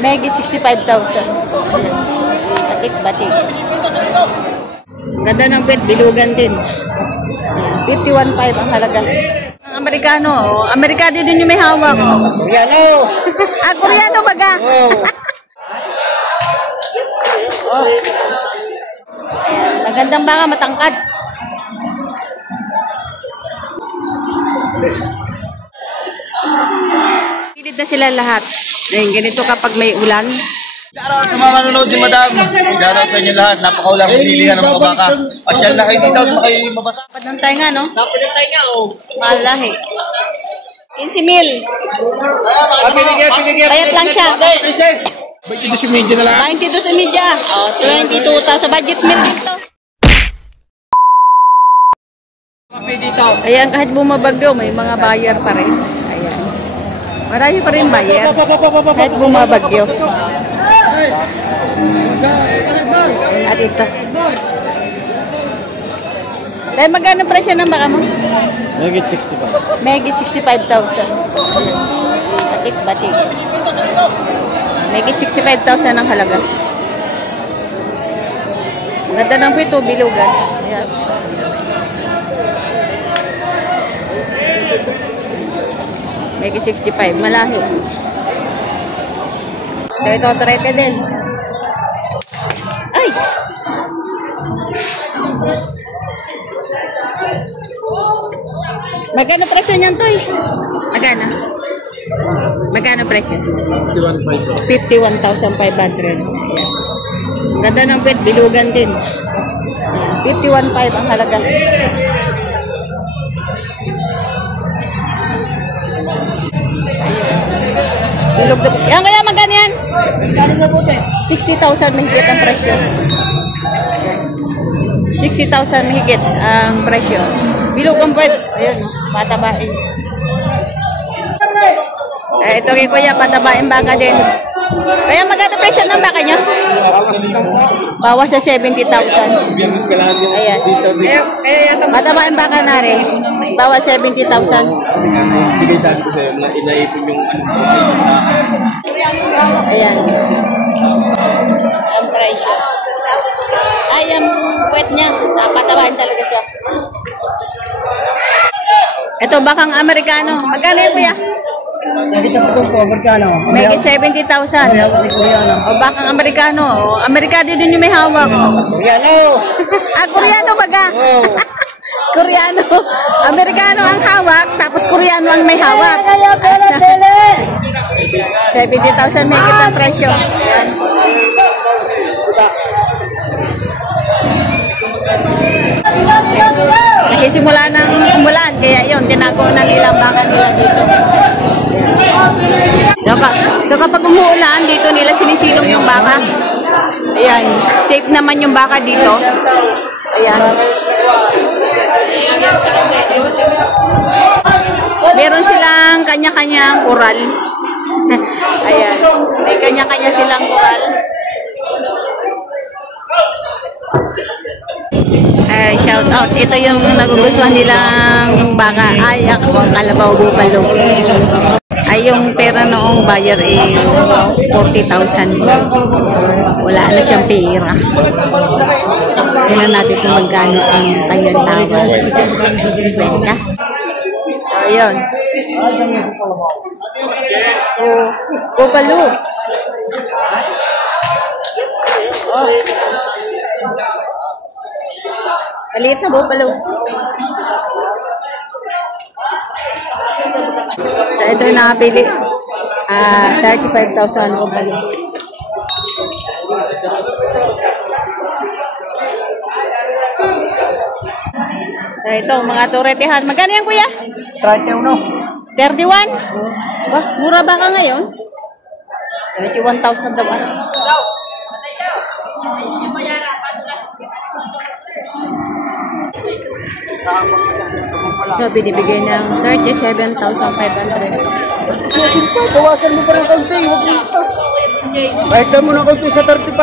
Megit 65,000. Batik-batik. Ganda ng pet, bilugan din. 51.5 ang halaga. Ang Amerikano, Amerikano din yung may hawak. Koreano! Koreano baga? Oh. Ayan, magandang baka, matangkad. Pilit na sila lahat. Ayan, ganito kapag may ulan. Shoutout sa mga manonood ni Madam. Shoutout sa inyo lahat. Napakaulang pinilihan ng mga baka. Pasyal na kayo dito. Makayo mabasa. Dapat ng tainga, no? Dapat ng tainga, oh. Malahi. 15,000. Payat lang siya. 22 na lang. 22,500. Oh, 22,000 sa budget meal dito. Ayan, kahit bumabagyo, may mga buyer pa rin. Ayan. Marami pa rin buyer. Kahit bumabagyo. At ito. Dahil magkano presyo ng baka mo? Megit 65. Megit 65,000. Batik-batik. Megit 65,000 ang halaga. Ganda ng pito, bilugan. Ayan. Megit 65, malahi. So ito, turete din. Ay! Magkano presyo niyan, Toy? Magkano? Magkano presyo? 51,500. Ayan. Ganda ng pet, bilugan din. Ayan. 51,500 ang halaga. Bilog na. Yan kaya magkano yan? 60,000 mahigit ang presyo. 60,000 mahigit ang presyo. Bilog ang pwede. Ayun, patabain. Ito kay Kuya, patabain baka din. Kaya magkano presyo ng baka nyo? Bawas sa 70,000. Ayan. Patabain baka na rin. Bawas 70,000. Bigay saan ko sa'yo, inaipin yung Ayan. Ang presyo. Ay, ang puwet niya. Patabain talaga siya. Ito, bakang Amerikano. Magkano yun, Kuya? Nakita ko itong Amerikano. Megit 70,000. O, bakang Amerikano. Amerikano din yung may hawak. Koreano! Koreano baga? Koreano. Amerikano ang hawak, tapos Koreano ang may hawak. 70,000 megit ang presyo. Ayan. Nakisimula ng umulan, kaya yun, tinago na nila ang baka nila dito. So kapag umuulan, dito nila sinisilong yung baka. Ayan, safe naman yung baka dito. Ayan. Meron silang kanya-kanyang kural. Ayan, may kanya-kanya silang kural. Shout out. Ito yung nagugustuhan nilang baka. Ay, kalabaw bupalo. Ay, yung pera noong buyer 40,000. Wala na siyang pera. Tingnan natin kung magkano ang kanyang tawad. Benta. Ayun. Bupalo. Oh. Maliit na bupalo. So, ito yung nakapili. 35,000 bupalo. So, ito, mga turetehan. Magkano yan, Kuya? 31. 31? Ba, mura ba ka ngayon? 31,000 daw. So, binibigay ng 37,500. Bawasan mo pa rin kaunti. Kahit mo na kaunti sa 35.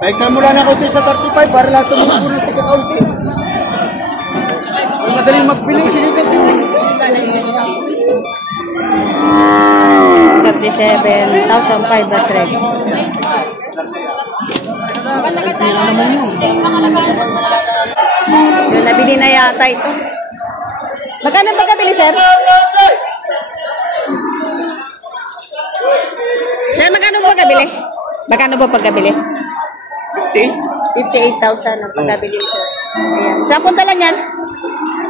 Kahit mo lang na kaunti sa 35 para lahat mo na kaunti. Madaling magpili. Sinigat din. 27,500. Yung nabili na yata ito. Magkano pagkabili, sir? Sir, magkano pagkabili? Magkano ba pagkabili? 58,000 ang pagkabili, sir. Ayan. Saan punta lang yan?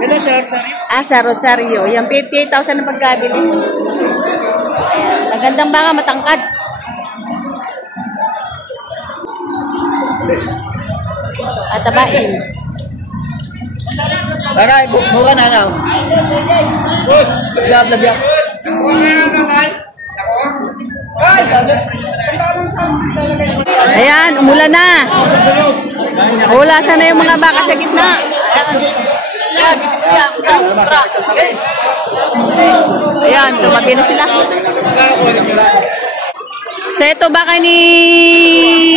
Ito sa Rosario. Sa Rosario. Yung 58,000 ang pagkabili. Ayan. Magandang baka, matangkad. At tabain. Aray, mura na lang. Boss! Lagyan. Ayan, umulan na. Hulasan na yung mga baka sa gitna. Ayan, tumabi na sila. So ito baka ni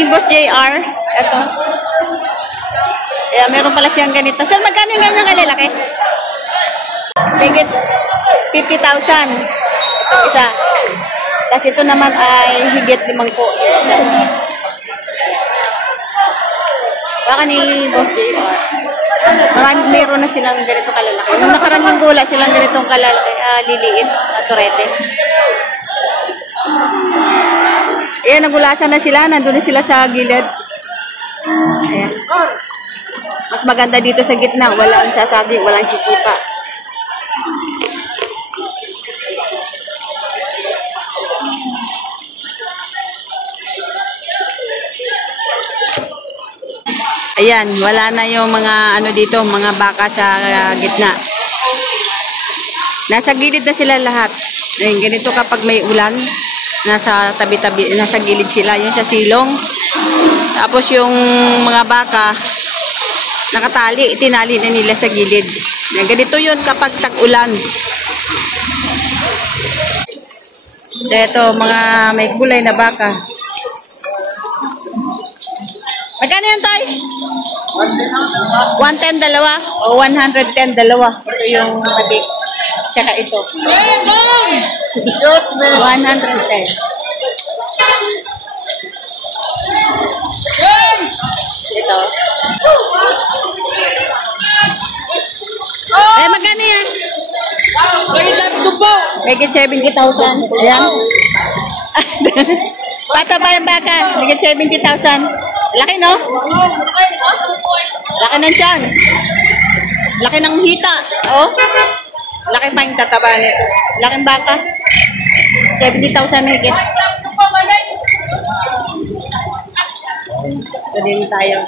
Boss JR. Ito. Ayan, meron pala siyang ganito. Sir, magkano yung ganyan kalalaki? Higit 50,000. Ito isa. Tapos ito naman ay higit 5 po. Isa. Baka ni Boss JR. Meron na silang ganito kalalaki. Nung nakarang linggo wala silang ganitong liliit na turete. Ayan, nagulasan na sila. Nandun na sila sa gilid. Ayan. Mas maganda dito sa gitna. Walang sasaging, walang sisipa. Ayan, wala na yung mga ano dito, mga baka sa gitna. Nasa gilid na sila lahat. Ayan, ganito kapag may ulan, nasa tabi-tabi, nasa gilid sila, yung sa silong. Tapos yung mga baka, nakatali, itinali na nila sa gilid. Ayan, ganito yun kapag tag-ulan. Ito, mga may kulay na baka. Magkano yan, Toy? 110 dalawa o 110 dalawa. Ito yung mati. Tsaka ito. 110. Ito. Magkano yan? Megit 70,000. Ayan. Pataba yung baka. Megit 70,000. Laki, no? Laki ng tiyan. Laki ng hita. Oh. Laki pa yung tataba nito. Laking baka. 70,000 higit. Ito din tayo.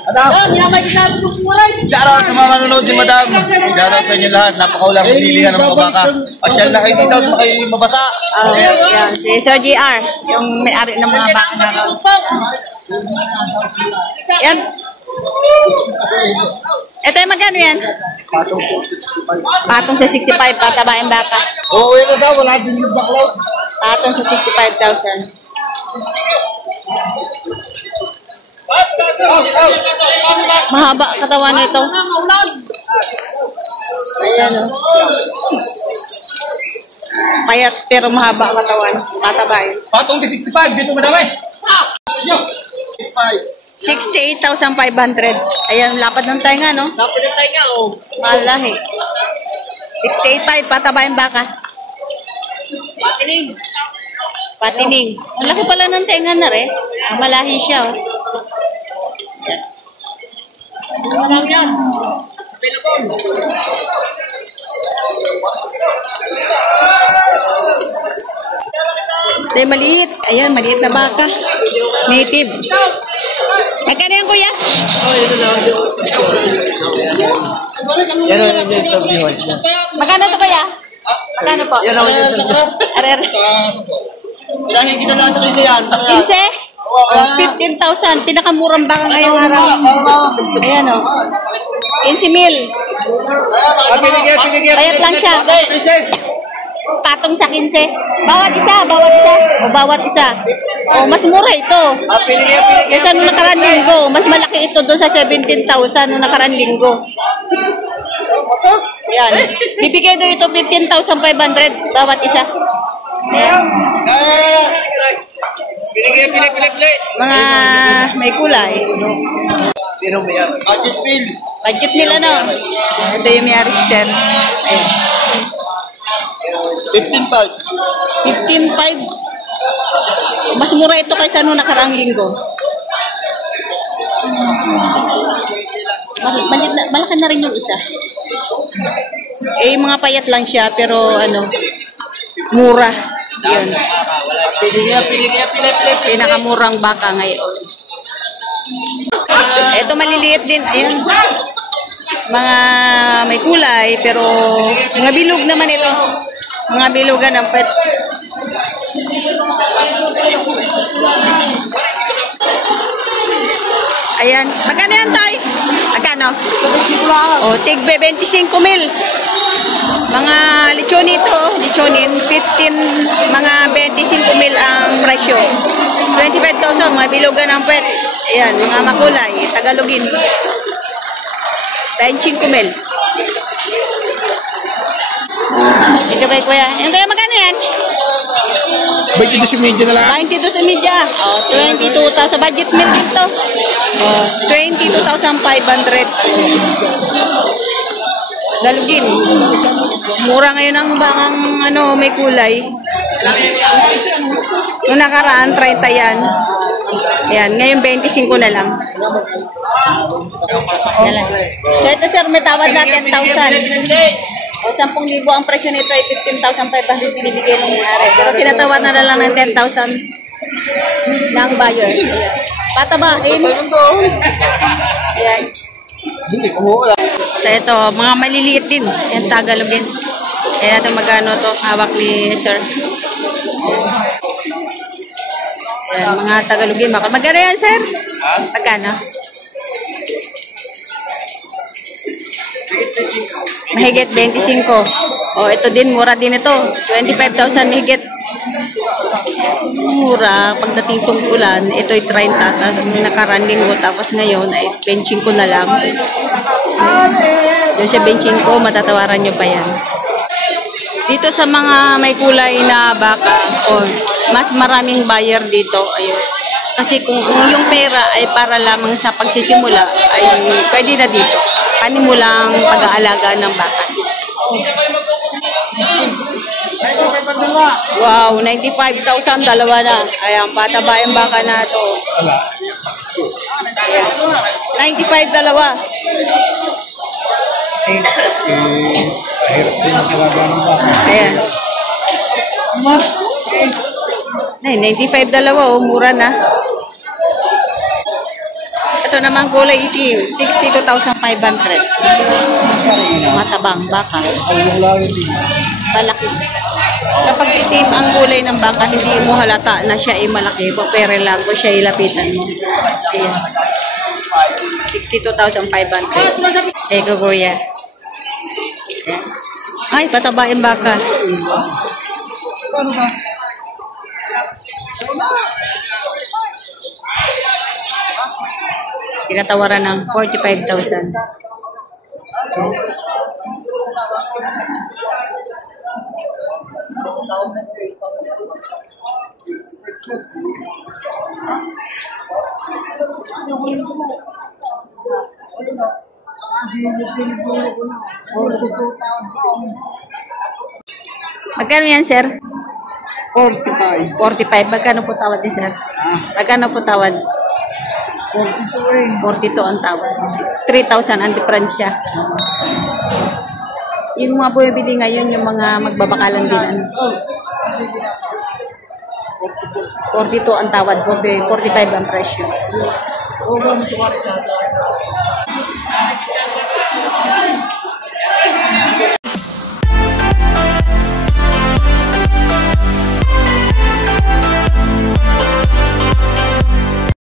Shoutout sa mga manonood ni Madam. Shoutout sa inyo lahat. Napakaulang pinilihan ng mga baka. Pasyal na kayo dito at kayo mabasa. Yan. Si Sir JR. Yung may-ari ng mga baka na ron. Yan. Ito yung magkano yan? Patong sa 65. Patabain baka. Oo, ito daw. Wala din yung baklaw. Patong sa 65,000. Mahaba katawan nito. Ayan, o. Payat pero mahaba katawan. Matabain. Patong di 65. Dito madami. 68,500. Ayan, lapad ng tainga, no? Lapad ng tainga, oh. Malahi. 68,500. Patabain baka. Patining. Patining. Malaki pala ng tainga na rin. Malahi siya, oh. Ano lang yan? Available. Ito yung maliit. Ayan, maliit na baka. Native. Magkano yan, kuya? Magkano ito, kuya? Magkano po? Arer. Dahil kinala sa kinsa yan. 15? 15,000. Pinakamurang baka ngayong araw. Ayan, o. 15,000. Payat lang siya. Patong sa 15. Bawat isa, bawat isa. O, bawat isa. O, mas mura ito. Kasi nung nakaraan linggo, mas malaki ito doon sa 17,000 nung nakaraan linggo. Yan. Bibigay doon ito 15,500 bawat isa. Mga may kulay. Budget bill. Budget nila, no? Ito yung mayari si sir. Ayan. 15,500. 15,500. Mas mura ito kaysa nung nakaraang linggo. Malaki na rin yung isa. Eh, mga payat lang siya, pero ano, mura. Yun. Pinakamurang baka ngayon. Ito maliliit din. Ayan. Mga may kulay, pero mga bilog naman ito. Mga bilugan ng pet. Ayan. Magkano yan, Tay? Magkano? O, tigbe 25,000. Mga lechonito, lechonin, 15, mga 25,000 ang presyo. 25,000, mga bilugan ng pet. Ayan, mga makulay, Tagalogin. 25,000. Ito kay Kuya. Yung kaya magkano yan? 22 na lang. 22,500. Oh, 22,000 budget meal dito. Oh, 22,500. Galugin. Mura ngayon ang bakang ano, may kulay. Noong nakaraan, 30 yan. Yan, ngayon 25 na lang. Yan. So ito sir, may tawad na 10,000. O 10,000 ang presyo nito ay 15,500 binibigay ng may-ari. Pero tinatawad na lang ng 10,000 ng buyer. Ayan. Patabain. Ayan. Hindi ko wala. So ito, mga maliliit din. Yan, Tagalogin. Kaya ito magkano to hawak ni sir. Ayan, mga Tagalogin. Magkano yan, sir? Magkano? Mahigit 25. O, ito din, mura din ito. 25,000 mahigit. Mura. Pagdating itong ulan, ito ay 30. Tapos nakaraan linggo. Tapos ngayon ay 25 na lang. Doon sa 25, matatawaran nyo pa yan. Dito sa mga may kulay na baka, mas maraming buyer dito. Ayun. Kasi kung yung pera ay para lamang sa pagsisimula, ay pwede na dito. Panimulang pag-aalaga ng baka. Wow, 95,000, dalawa na. Ayan, pataba yung baka na ito. Ayan. 95, dalawa. Ayan. Ay, 95 dalawa, oh, mura na. Ito naman kulay itim, 62,500. Matabang baka. Malaki. Kapag itim ang kulay ng baka, hindi mo halata na siya ay malaki. Papere lang ko siya ilapitan mo. Ayan. 62,500. Eh, kuya. Ay, patabain baka. Tinatawaran ng 45,000. Magkano yan, sir? 45. 45. Magkano po tawad ni sir? Magkano po tawad? 42 42 ang tawad. 3,000 ang diferensya. Yung mga bumibili ngayon, yung mga magbabakalan din. 42 ang tawad, 45 ang presyo.